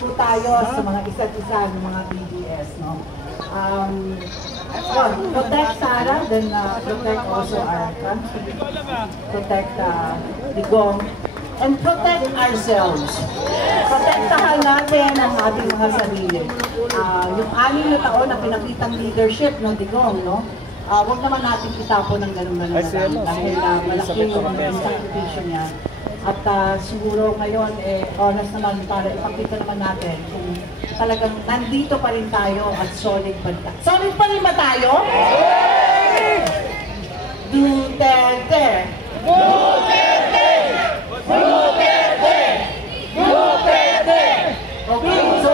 po tayo sa mga isa't isa ng mga BDS, no? Protect Sara, then protect also our country, protect Digong, and protect ourselves. Protektahan natin ang ating mga sarili. Yung 6 na taon na pinakitang leadership ng Digong, no? Huwag naman natin itapon ng ganun-ganun dahil malaki yung sakripisyo niya. At siguro ngayon, honest naman para ipakita naman natin kung talagang nandito pa rin tayo at solid pa rin. Solid pa rin ba tayo? Duterte! Duterte! Duterte! Duterte! Okay, so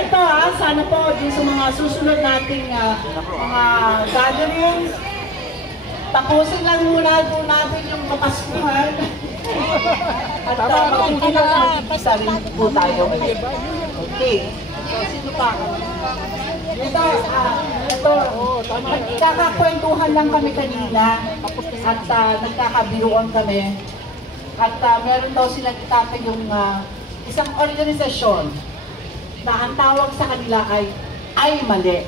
ito sana po din sa mga susunod nating mga gatherings, tapusin lang muna po natin yung kapaskuhan. At magkikita rin po tayo. Okay. Sino pa? Ito, nagkakakwentuhan lang kami kanina at nagkakabiruan kami. At meron daw silang itatag yung isang organisasyon na ang tawag sa kanila ay mali.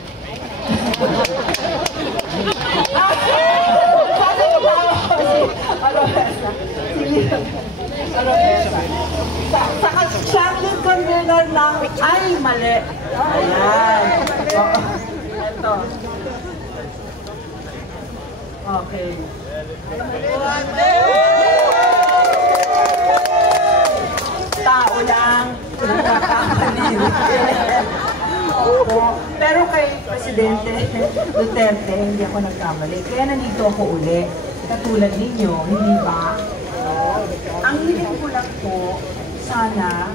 Sabi ko tawag sa Charlotte Convenor lang ay mali. Ayan. Ito. Okay. Tao lang. Pero kay Presidente Duterte, hindi ako nagkamali. Kaya nandito ako uli. Katulad ninyo, hindi ba? Ang hiling ko lang po, sana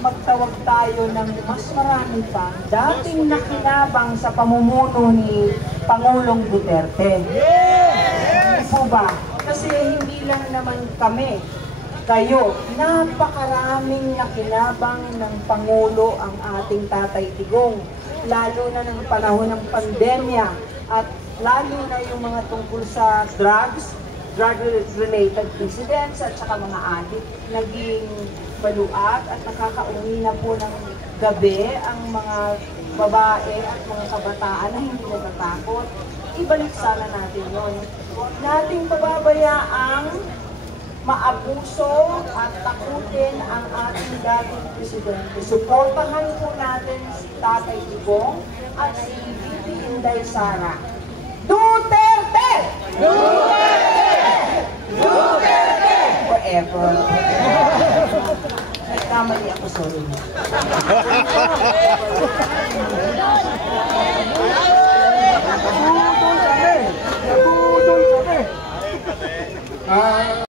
magtawag tayo ng mas marami pa dating nakinabang sa pamumuno ni Pangulong Duterte. Hindi po ba? Kasi hindi lang naman kami, kayo, napakaraming nakinabang ng Pangulo ang ating Tatay Digong, lalo na ng panahon ng pandemya at lalo na yung mga tungkol sa drug-related incidents at saka mga addict, naging baluat at nakakauwi na po ng gabi ang mga babae at mga kabataan na hindi natatakot. Ibalik sana natin yun. Huwag nating pababayaang maabuso at takutin ang ating dating presidente. Suportahan po natin si Tatay Digong at si VP Inday Sara. Duterte! Duterte! Duterte! Forever. Nagkamali ako, sorry. Nabudol kami!